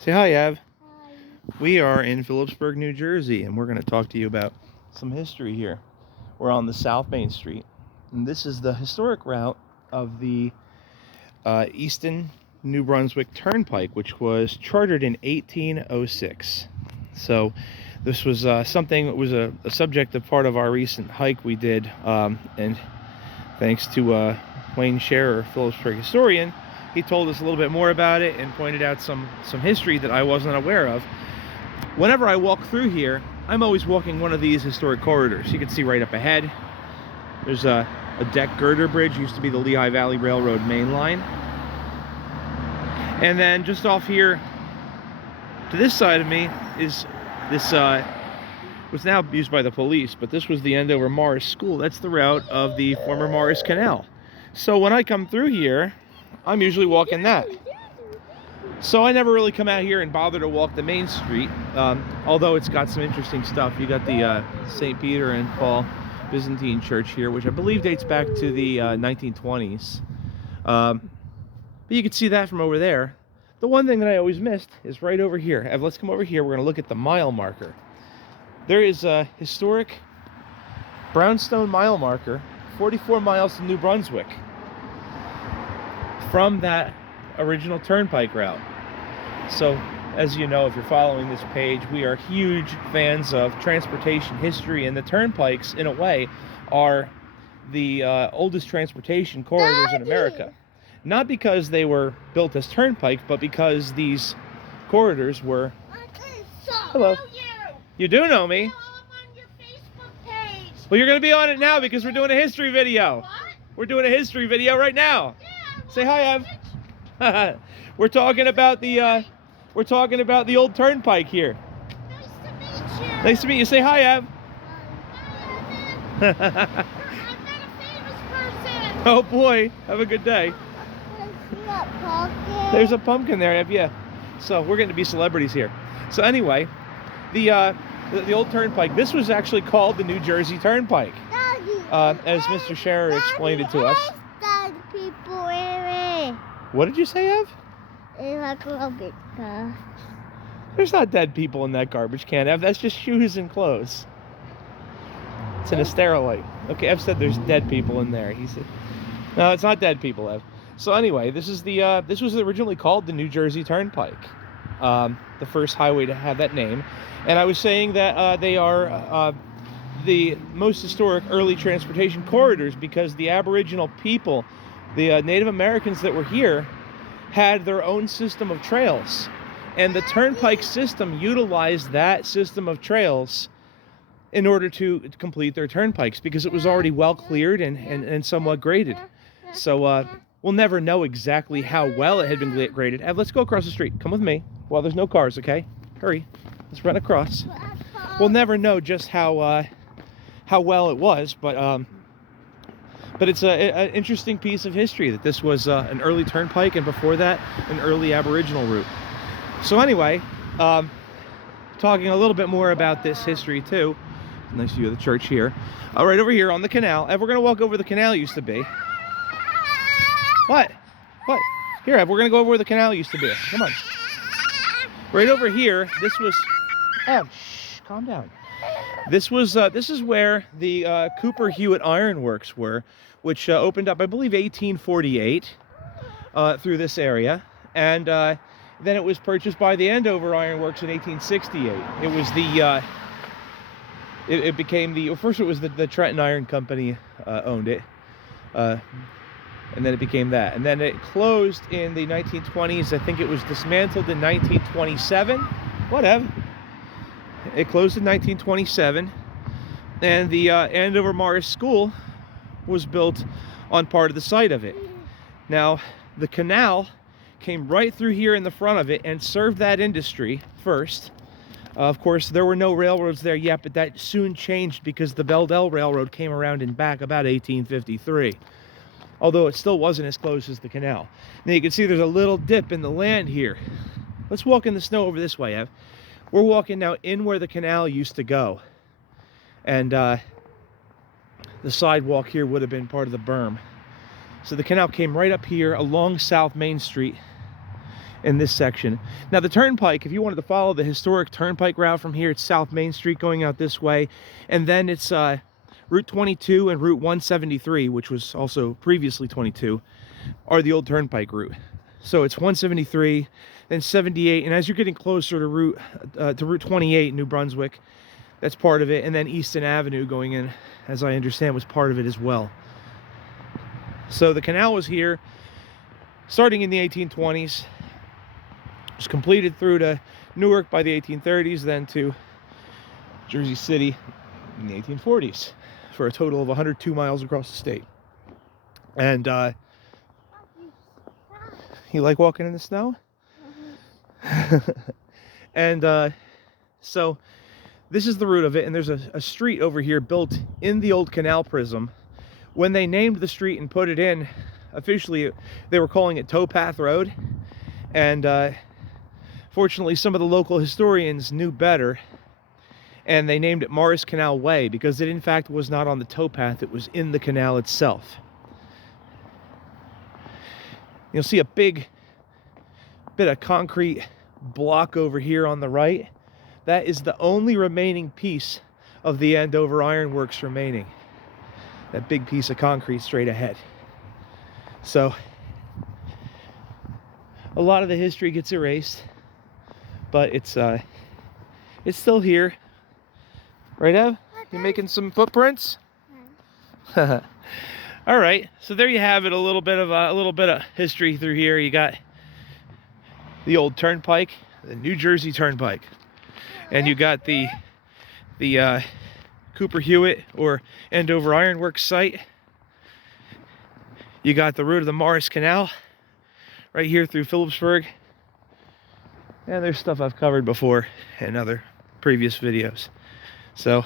Say hi, Av. Hi. We are in Phillipsburg, New Jersey, and we're going to talk to you about some history here. We're on the South Main Street, and this is the historic route of the Easton New Brunswick Turnpike, which was chartered in 1806. So this was something that was a subject of part of our recent hike we did, and thanks to Wayne Scherer, Phillipsburg historian, he told us a little bit more about it and pointed out some history that I wasn't aware of. Whenever I walk through here, I'm always walking one of these historic corridors. You can see right up ahead, there's a deck girder bridge, used to be the Lehigh Valley Railroad main line. And then just off here to this side of me is this, was now used by the police, but this was the Andover Morris School. That's the route of the former Morris Canal. So when I come through here, I'm usually walking that. So I never really come out here and bother to walk the main street, although it's got some interesting stuff. You got the St. Peter and Paul Byzantine Church here, which I believe dates back to the 1920s. But you can see that from over there. The one thing that I always missed is right over here. Ev, let's come over here. We're going to look at the mile marker. There is a historic brownstone mile marker, 44 miles to New Brunswick, from that original turnpike route. So, as you know, if you're following this page, we are huge fans of transportation history, and the turnpikes, in a way, are the oldest transportation corridors in America. Not because they were built as turnpike, but because these corridors were... Hello. You do know me? I'm on your Facebook page. Well, you're going to be on it now because we're doing a history video. What? We're doing a history video right now. Yeah, Say hi, Ev. We're talking about the old turnpike here. nice to meet you. Nice to meet you. Say hi, Ev. I'm not a famous person. Oh boy, have a good day. There's a pumpkin there, Ev. Yeah. So we're getting to be celebrities here. So anyway, the old turnpike. This was actually called the New Jersey Turnpike, as Mr. Scherer explained it to us. What did you say, Ev? There's not dead people in that garbage can, Ev. That's just shoes and clothes. It's in a sterilite. Okay, Ev said there's dead people in there. He said, no, it's not dead people, Ev. So anyway, this was originally called the New Jersey Turnpike, the first highway to have that name. And I was saying that they are the most historic early transportation corridors because the Aboriginal people, the Native Americans that were here, had their own system of trails. And the turnpike system utilized that system of trails in order to complete their turnpikes because it was already well cleared and somewhat graded. So we'll never know exactly how well it had been graded. Ev, let's go across the street. Come with me. Well, there's no cars, okay? Hurry. Let's run across. We'll never know just how well it was, but it's an interesting piece of history that this was an early turnpike, and before that, an early Aboriginal route. So anyway, talking a little bit more about this history too. Nice view of the church here. Right over here on the canal. Ev, we're going to walk over where the canal used to be. What? What? Here, Ev, we're going to go over where the canal used to be. Come on. Right over here, this was... Ev, shh, calm down. This is where the Cooper Hewitt Iron Works were, which opened up, I believe, 1848 through this area. And then it was purchased by the Andover Iron Works in 1868. It was the... It became the... Well, first it was the Trenton Iron Company owned it. And then it became that. And then it closed in the 1920s. I think it was dismantled in 1927. Whatever. It closed in 1927. And the Andover Morris School was built on part of the site of it. Now, the canal came right through here in the front of it and served that industry first. Of course, there were no railroads there yet, but that soon changed because the Beldell Railroad came around and back about 1853. Although it still wasn't as close as the canal. Now you can see there's a little dip in the land here. Let's walk in the snow over this way, Ev. We're walking now in where the canal used to go. And the sidewalk here would have been part of the berm. So the canal came right up here along South Main Street in this section. Now the Turnpike, if you wanted to follow the historic Turnpike route from here, it's South Main Street going out this way, and then it's Route 22 and Route 173, which was also previously 22, are the old Turnpike route. So it's 173, then 78, and as you're getting closer to Route 28, New Brunswick, that's part of it, and then Easton Avenue going in, as I understand, was part of it as well. So the canal was here starting in the 1820s. It was completed through to Newark by the 1830s, then to Jersey City in the 1840s, for a total of 102 miles across the state. And you like walking in the snow? And so this is the route of it, and there's a street over here built in the old canal prism. When they named the street and put it in, officially they were calling it Towpath Road, and fortunately some of the local historians knew better, and they named it Morris Canal Way, because it in fact was not on the towpath, it was in the canal itself. You'll see a big bit of concrete block over here on the right. That is the only remaining piece of the Andover Iron Works remaining. That big piece of concrete straight ahead. So a lot of the history gets erased, but it's still here. Right, Ev? You making some footprints? All right, so there you have it. A little bit of history through here. You got the old Turnpike, the New Jersey Turnpike, and you got the Cooper Hewitt or Andover Iron Works site. You got the route of the Morris Canal right here through Phillipsburg, and there's stuff I've covered before in other previous videos. So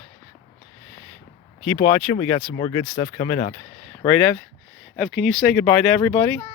keep watching. We got some more good stuff coming up. Right, Ev? Ev, can you say goodbye to everybody? Bye.